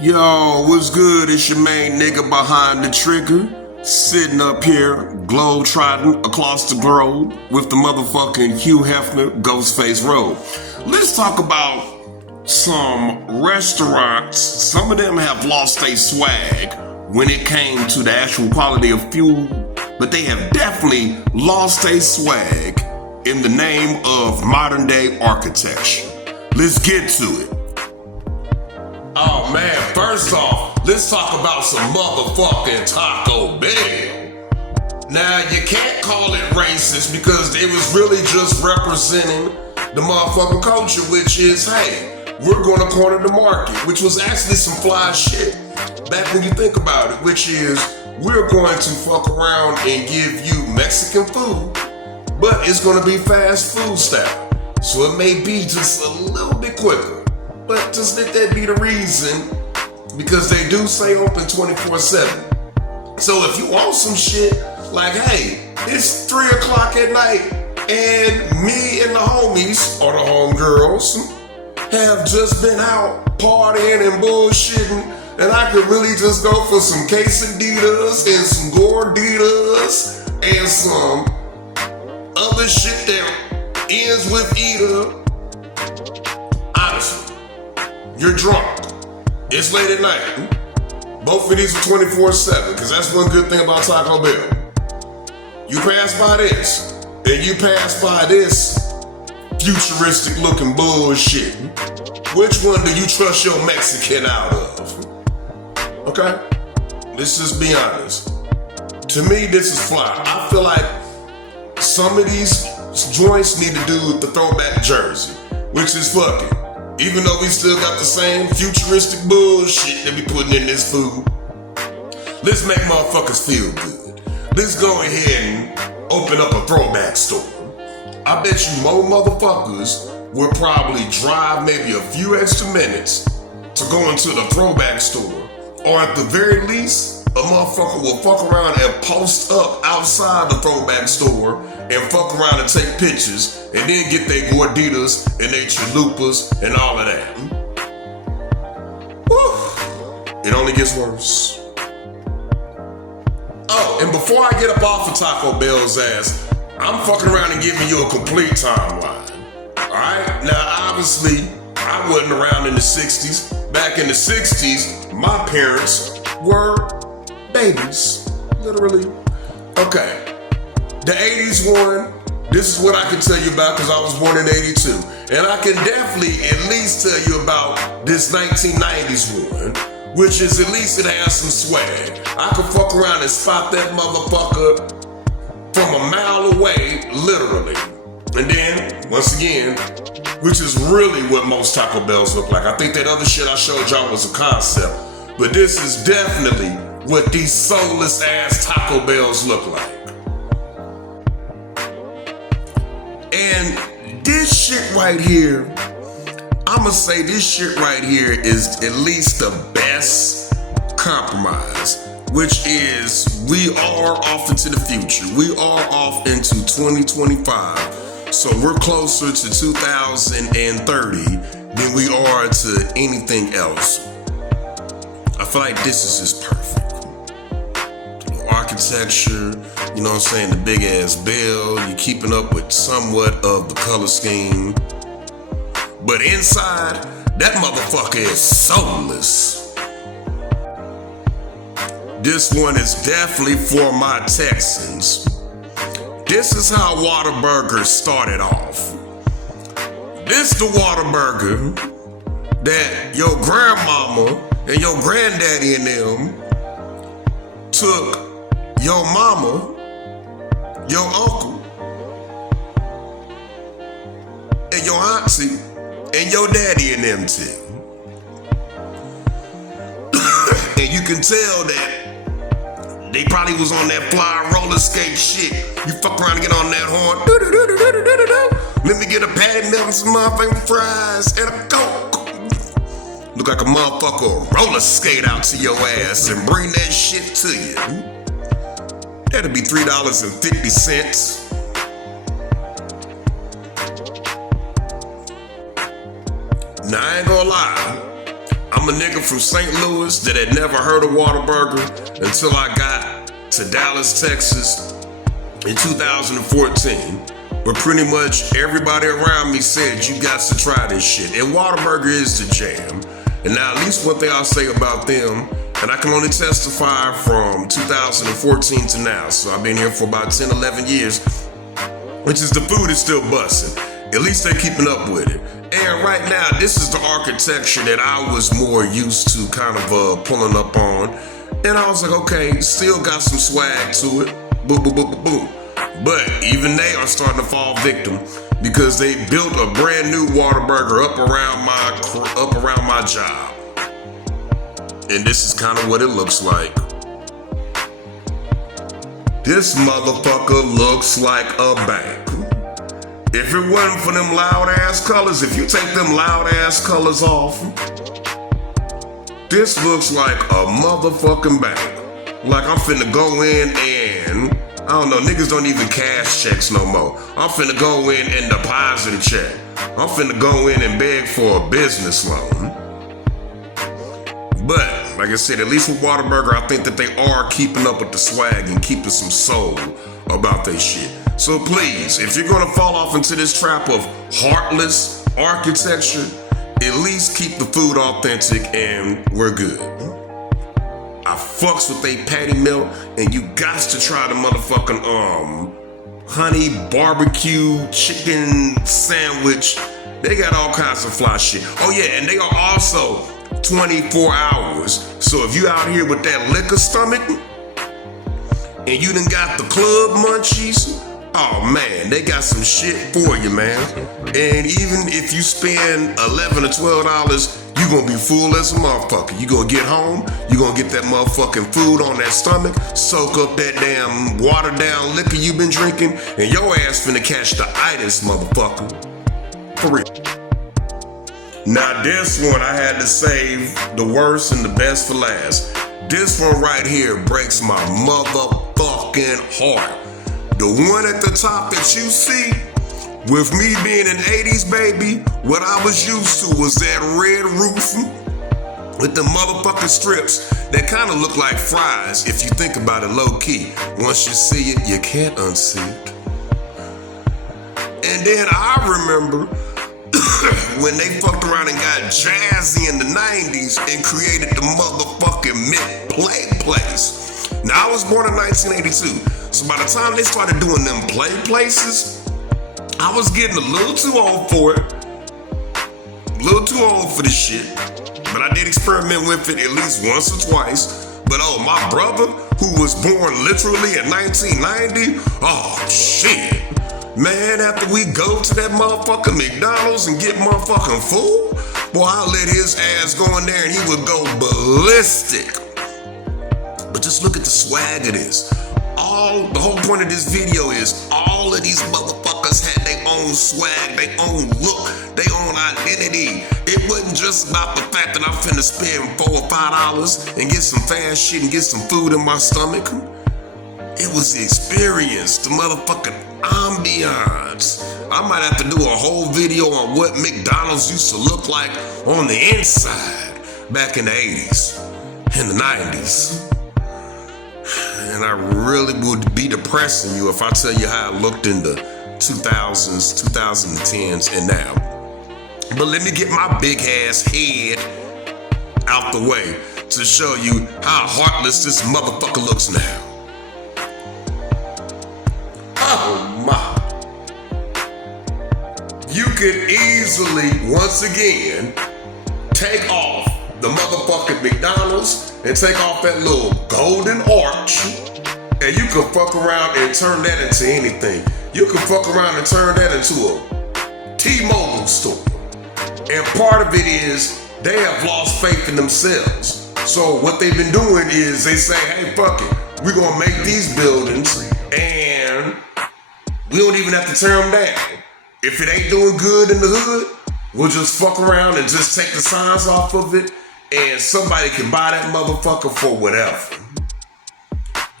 Yo, what's good? It's your main nigga behind the trigger. Sitting up here, globe-trotting across the globe with the motherfucking Hugh Hefner Ghostface Road. Let's talk about some restaurants. Some of them have lost their swag when it came to the actual quality of fuel, but they have definitely lost their swag in the name of modern day architecture. Let's get to it. Oh man, first off, let's talk about some motherfucking Taco Bell. Now, you can't call it racist because it was really just representing the motherfucking culture, which is, hey, we're gonna corner the market, which was actually some fly shit back when you think about it, which is, we're going to fuck around and give you Mexican food, but it's gonna be fast food style. So it may be just a little bit quicker. But just let that be the reason, because they do stay open 24/7. So if you want some shit, like, hey, it's 3 o'clock at night, and me and the homies, or the homegirls, have just been out partying and bullshitting, and I could really just go for some quesadillas and some gorditas and some other shit that ends with eater. Honestly, you're drunk. It's late at night. Both of these are 24/7, because that's one good thing about Taco Bell. You pass by this, and you pass by this futuristic looking bullshit. Which one do you trust your Mexican out of? Okay? Let's just be honest. To me, this is fly. I feel like some of these joints need to do with the throwback jersey, which is fucking. Even though we still got the same futuristic bullshit that we putting in this food, let's make motherfuckers feel good. Let's go ahead and open up a throwback store. I bet you more motherfuckers will probably drive maybe a few extra minutes to go into the throwback store. Or at the very least, a motherfucker will fuck around and post up outside the throwback store and fuck around and take pictures and then get their gorditas and their chalupas and all of that. Woo. It only gets worse. Oh, and before I get up off of Taco Bell's ass, I'm fucking around and giving you a complete timeline. Alright? Now, obviously, I wasn't around in the 60s. Back in the 60s, my parents were babies. Literally. Okay. The 80s one, this is what I can tell you about because I was born in 82. And I can definitely at least tell you about this 1990s one, which is at least it has some swag. I could fuck around and spot that motherfucker from a mile away, literally. And then, once again, which is really what most Taco Bells look like. I think that other shit I showed y'all was a concept, but this is definitely what these soulless ass Taco Bells look like. And this shit right here, I'ma say this shit right here is at least the best compromise, which is we are off into the future. We are off into 2025. So we're closer to 2030 than we are to anything else. I feel like this is just perfect. Architecture, you know what I'm saying, the big ass bell, you're keeping up with somewhat of the color scheme. But inside, that motherfucker is soulless. This one is definitely for my Texans. This is how Whataburger started off. This the Whataburger that your grandmama and your granddaddy and them took your mama, your uncle, and your auntie, and your daddy and them to. And you can tell that they probably was on that fly roller skate shit. You fuck around and get on that horn. Let me get a patty melt and some motherfucking fries and a Coke. Look like a motherfucker roller skate out to your ass and bring that shit to you. That'll be $3.50. Now I ain't gonna lie, I'm I'm a nigga from St. Louis that had never heard of Whataburger until I got to Dallas, Texas in 2014. But pretty much everybody around me said, you got to try this shit. And Whataburger is the jam. And now at least one thing I'll say about them, and I can only testify from 2014 to now, so I've been here for about 10, 11 years, which is the food is still busting. At least they're keeping up with it. And right now, this is the architecture that I was more used to kind of pulling up on. And I was like, okay, still got some swag to it. Boom, boom, boom, boom, boom. But even they are starting to fall victim because they built a brand new Whataburger up around my job. And this is kind of what it looks like. This motherfucker looks like a bank. If it wasn't for them loud ass colors, if you take them loud ass colors off, this looks like a motherfucking bank. Like I'm finna go in and, I don't know, niggas don't even cash checks no more. I'm finna go in and deposit a check. I'm finna go in and beg for a business loan. But, like I said, at least with Whataburger, I think that they are keeping up with the swag and keeping some soul about their shit. So please, if you're gonna fall off into this trap of heartless architecture, at least keep the food authentic and we're good. I fucks with they patty melt, and you got to try the motherfucking honey barbecue chicken sandwich. They got all kinds of fly shit. Oh yeah, and they are also 24 hours. So if you out here with that liquor stomach and you done got the club munchies, oh man, they got some shit for you, man. And even if you spend $11 or $12, you gonna be full as a motherfucker. You gonna get home, you gonna get that motherfucking food on that stomach, soak up that damn watered down liquor you been drinking, and your ass finna catch the itis, motherfucker. For real. Now this one I had to save the worst and the best for last. This one right here breaks my motherfucking heart. The one at the top that you see, with me being an 80s baby, what I was used to was that red roof with the motherfucking strips that kind of look like fries if you think about it low key. Once you see it, you can't unsee it. And then I remember when they fucked around and got jazzy in the 90s and created the motherfucking Mint Play Place. Now I was born in 1982, so by the time they started doing them play places, I was getting a little too old for it. A little too old for this shit. But I did experiment with it at least once or twice. But oh, my brother, who was born literally in 1990, oh shit. Man, after we go to that motherfucking McDonald's and get motherfucking food, boy, I let his ass go in there and he would go ballistic. But just look at the swag of this. The whole point of this video is all of these motherfuckers had their own swag, their own look, their own identity. It wasn't just about the fact that I'm finna spend $4 or $5 and get some fast shit and get some food in my stomach. It was the experience, the motherfucking ambiance. I might have to do a whole video on what McDonald's used to look like on the inside back in the 80s, in the 90s. And I really would be depressing you if I tell you how it looked in the 2000s, 2010s, and now. But let me get my big ass head out the way to show you how heartless this motherfucker looks now. Oh my. You could easily, once again, take off the motherfucking McDonald's and take off that little golden arch, and you can fuck around and turn that into anything. You can fuck around and turn that into a T-Mobile store. And part of it is they have lost faith in themselves. So what they've been doing is they say, hey, fuck it. We're gonna make these buildings and we don't even have to tear them down. If it ain't doing good in the hood, we'll just fuck around and just take the signs off of it, and somebody can buy that motherfucker for whatever.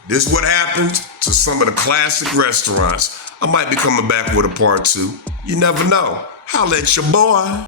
This is what happened to some of the classic restaurants. I might be coming back with a part 2. You never know. Holla at your boy.